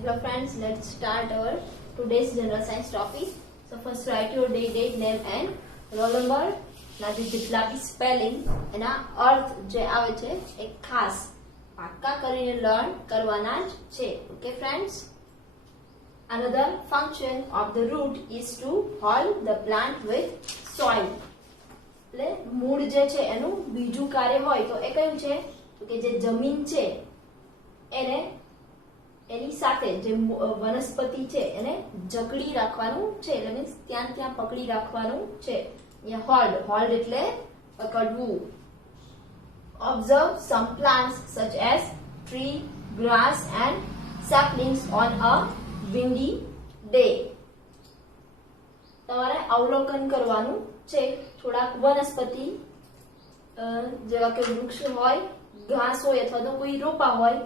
Hello friends, let's start our today's general science topic. So first write your date, name and roll number. ના જે જેટલા બી spelling એના અર્થ જે આવે છે એ ખાસ પાક્કા કરીને લર્ન કરવાના જ છે. Okay friends, another function of the root is to hold the plant with soil. એટલે મૂળ જે છે એનું બીજું કાર્ય હોય તો એ કયું છે? તો કે જે જમીન છે એને એની સાથે જે વનસ્પતિ છે એને જકડી રાખવાનું છે, એટલે મીન્સ ત્યાં ત્યાં પકડી રાખવાનું છે. Hold એટલે પકડવું. Observe some plants such as tree, grass and saplings on a windy day. તમારે અવલોકન કરવાનું છે થોડાક વનસ્પતિ જેવા કે વૃક્ષ હોય, ઘાસ હોય અથવા તો કોઈ રોપા હોય.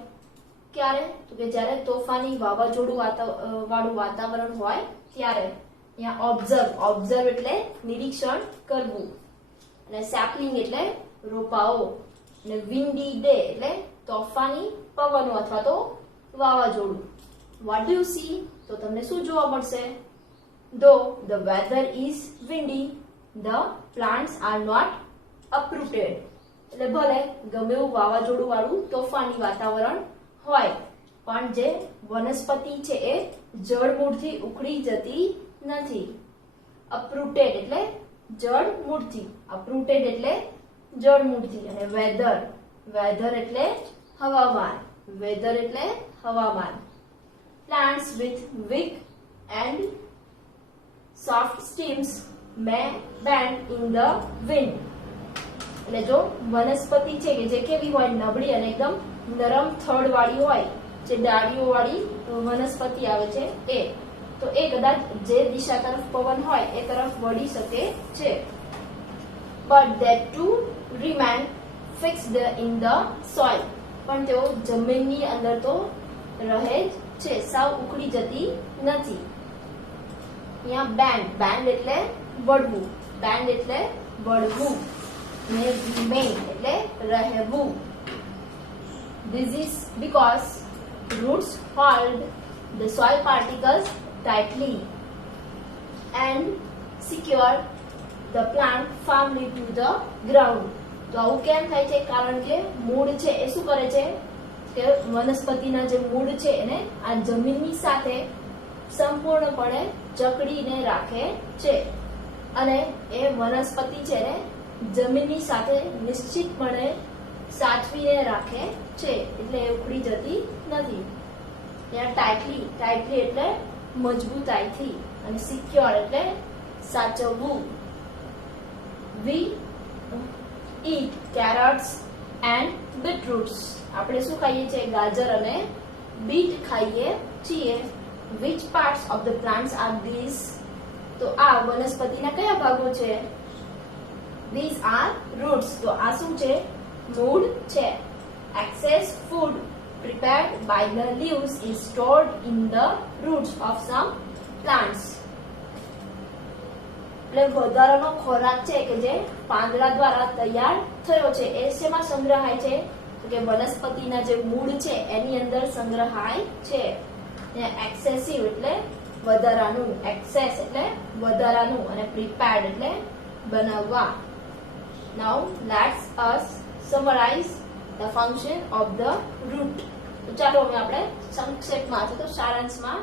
ક્યારે? તો કે જ્યારે તોફાની વાવાઝોડું વાળું વાતાવરણ હોય ત્યારે. અહીંયા ઓબ્ઝર્વ એટલે નિરીક્ષણ કરવું, અને સેપલિંગ એટલે રોપાઓ, અને વિન્ડી ડે એટલે તોફાની પવનો અથવા તો વાવાઝોડું. What do you C? તો તમને શું જોવા મળશે? Though the weather is windy, the plants are not uprooted. એટલે ભલે ગમે એવું વાવાઝોડું વાળું તોફાની વાતાવરણ હોય પણ જે વનસ્પતિ છે એ જળમૂળથી ઉખડી જતી નથી. અપ્રૂટેડ એટલે જળમૂળથી, અપ્રૂટેડ એટલે જળમૂળથી. અને વેધર એટલે હવામાન, plants with weak and soft stems may bend in the wind. એટલે જો વનસ્પતિ છે કે જે કેવી હોય, નબળી અને એકદમ નરમ થડ વાળી હોય, જે ડાળીઓ વાળી વનસ્પતિ આવે છે એ, તો એ કદાચ જે દિશા તરફ પવન હોય એ તરફ વળી શકે છે. But that too remain fixed in the soil. પણ તેઓ જમીનની અંદર તો રહે જ છે, સાવ ઉખડી જતી નથી. અહીંયા બેન્ડ એટલે વળવું, ને remain એટલે રહેવું. This is because roots hold the soil particles tightly and secure the plant firmly to the ground. તો આવું કેમ થાય છે? કારણ કે મૂળ છે એ શું કરે છે કે વનસ્પતિના જે મૂળ છે એને આ જમીનની સાથે સંપૂર્ણપણે જકડીને રાખે છે, અને એ વનસ્પતિ છે ને જમીનની સાથે નિશ્ચિતપણે સાચવીને રાખે છે, એટલે એ ઉખડી જતી નથી. ત્યાં ટાઇટલી એટલે મજબૂતાઈથી, અને સિક્યોર એટલે સાચવવું. We eat carrots and beetroots. આપણે શું ખાઈએ છીએ? ગાજર અને બીટ ખાઈએ છીએ. Which parts of the plants are these? તો આ વનસ્પતિના કયા ભાગો છે? These are roots. તો આ શું છે? મૂળ છે. Excess food prepared by the leaves is stored in the roots of some plants. એટલે વધારાનો ખોરાક છે કે જે પાંદડા દ્વારા તૈયાર થયો છે એ શેમાં સંગ્રહાય છે? તો કે વનસ્પતિના જે મૂળ છે એની અંદર સંગ્રહાય છે. એક્સેસિવ એટલે વધારાનું, એક્સેસ એટલે વધારાનું, અને પ્રિપેર્ડ એટલે બનાવવા. Now let's us summarize the function of the root. તો ચાલો હવે આપણે સંક્ષેપમાં અથવા તો સારાંશમાં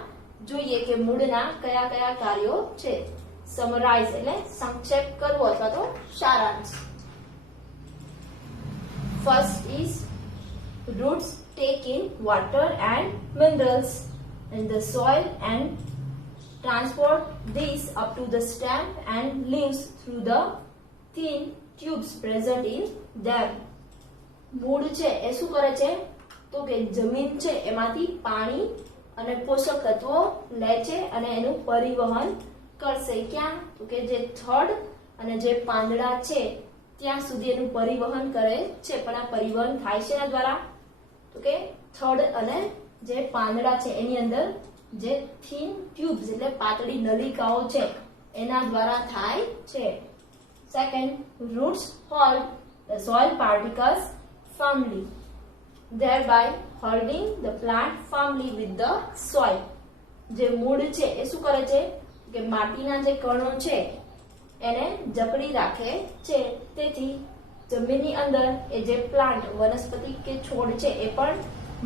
જોઈએ કે મૂળના કયા કયા કાર્યો છે. સમરાઇઝ એટલે સંક્ષેપ કરવો અથવા તો સારાંશ. First is roots take in water and minerals in the soil and transport these up to the stem and leaves through the thin tubes present in them. મૂળ છે એ શું કરે છે? તો કે જમીન છે એમાંથી પાણી અને પોષક તત્વો લે છે અને એનું પરિવહન કરશે. ક્યાં? તો કે જે થડ અને જે પાંદડા છે ત્યાં સુધી એનું પરિવહન કરે છે. પણ આ પરિવહન થાય છે એના દ્વારા? તો કે થડ અને જે પાંદડા છે એની અંદર જે થીન ટ્યુબ્સ એટલે પાતળી નલિકાઓ છે એના દ્વારા થાય છે. Second, roots hold the soil particles firmly. thereby holding the plant firmly with the soil. જે મૂળ છે એ શું કરે છે કે માટીના જે કણો છે એને જકડી રાખે છે, તેથી જમીનની અંદર એ જે પ્લાન્ટ વનસ્પતિ કે છોડ છે એ પણ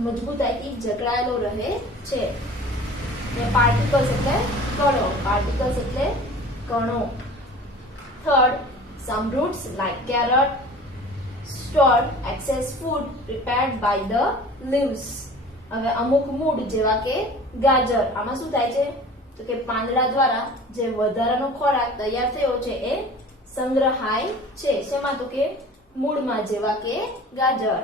મજબૂતાઈથી જકડાયેલો રહે છે. ને પાર્ટિકલ્સ એટલે કણો, પાર્ટિકલ્સ એટલે કણો. Third, some roots like carrot store excess food prepared by the leaves. હવે અમુક મૂળ જેવા કે ગાજર, આમાં શું થાય છે તો કે પાંદડા દ્વારા જે વધારાનો ખોરાક તૈયાર થયો છે એ સંગ્રહાય છે. શેમાં તો કે મૂળમાં, જેવા કે ગાજર.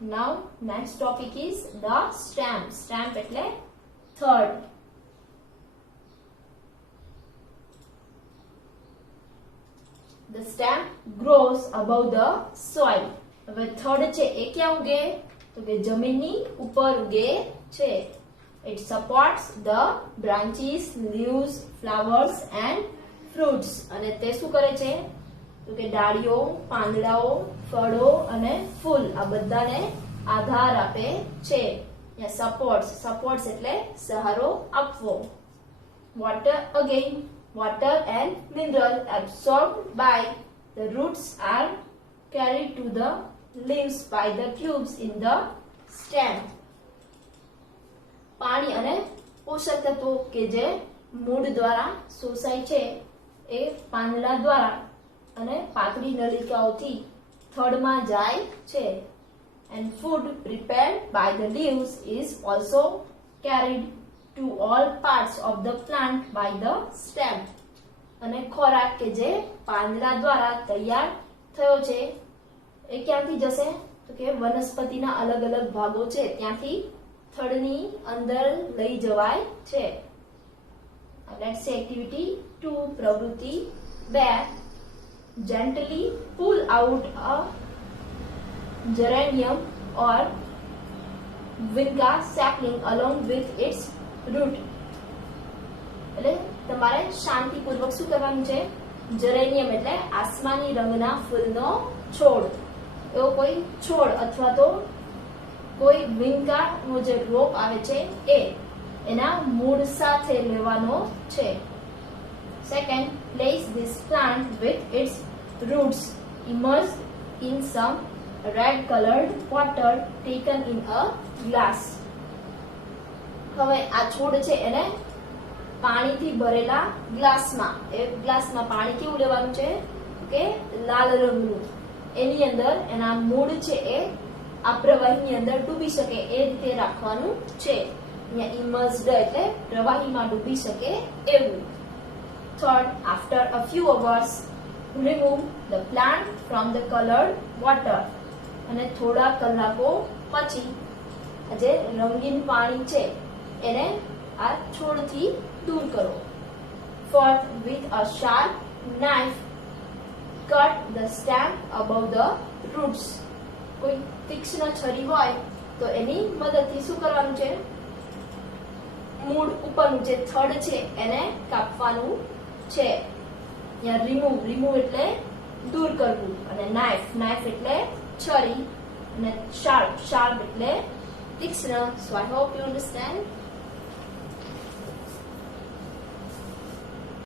Now next topic is the stem. Stem એટલે third. The stem grows above the soil. હવે થર્ડ છે એ ક્યાં ઉગે તો કે જમીનની ઉપર ઉગે છે. It supports the branches, leaves, flowers and fruits. અને તે શું કરે છે તો કે ડાળીઓ, પાંદડાઓ, ફળો અને ફૂલ આ બધાને આધાર આપે છે. સપોર્ટ્સ, સપોર્ટ્સ એટલે સહારો આપવો. Water again, water and mineral absorbed by the roots are carried to the leaves by the tubes in the stem. પાણી અને પોષક તત્વો કે જે મૂળ દ્વારા શોષાય છે એ પાંદડા દ્વારા અને પાતળી નલિકાઓથી થડમાં જાય છે. And food prepared by the leaves is also carried to all parts of the plant by the stem. અને ખોરાક કે જે પાંદડા દ્વારા તૈયાર થયો છે એ ક્યાંથી જશે તો કે વનસ્પતિના અલગ અલગ ભાગો છે ત્યાંથી થડની અંદર લઈ જવાય છે. Let's say activity 2, પ્રવૃત્તિ 2. Gently pull out a geranium or vinca sapling along with its root. એટલે તમારે શાંતિપૂર્વક શું કરવાનું છે, જેરેનિયમ એટલે આસમાની રંગના ફૂલનો છોડ, એવો કોઈ છોડ અથવા તો કોઈ વિંકાનો જે રોપ આવે છે એ એના મૂળ સાથે લેવાનો છે. Second, place this plant with its roots immersed in some red colored water taken in a glass. હવે આ છોડ છે એને પાણીથી ભરેલા ગ્લાસમાં, એ ગ્લાસમાં પાણી કેવું લેવાનું છે કે લાલ રંગનું, એની અંદર એના મૂળ છે એ આ પ્રવાહીની અંદર ડૂબી શકે એ રીતે રાખવાનું છે. અહીંયા ઇમર્સ્ડ એટલે પ્રવાહીમાં ડૂબી શકે એવું. Third, after a few hours remove the plant from the colored water. અને થોડા કલાકો પછી જે રંગીન પાણી છે એને આ છોડથી દૂર કરો. Fourth, with a sharp knife cut the stem above the roots. કોઈ તીક્ષ્ણ છરી હોય તો એની મદદથી શું કરવાનું છે, મૂળ ઉપરનું જે થડ છે એને કાપવાનું છે. અહીંયા રિમૂવ, રિમૂવ એટલે દૂર કરવું, અને નાઇફ, નાઇફ એટલે છરી, અને શાર્પ, શાર્પ એટલે તીક્ષ્ણ. So I hope you understand.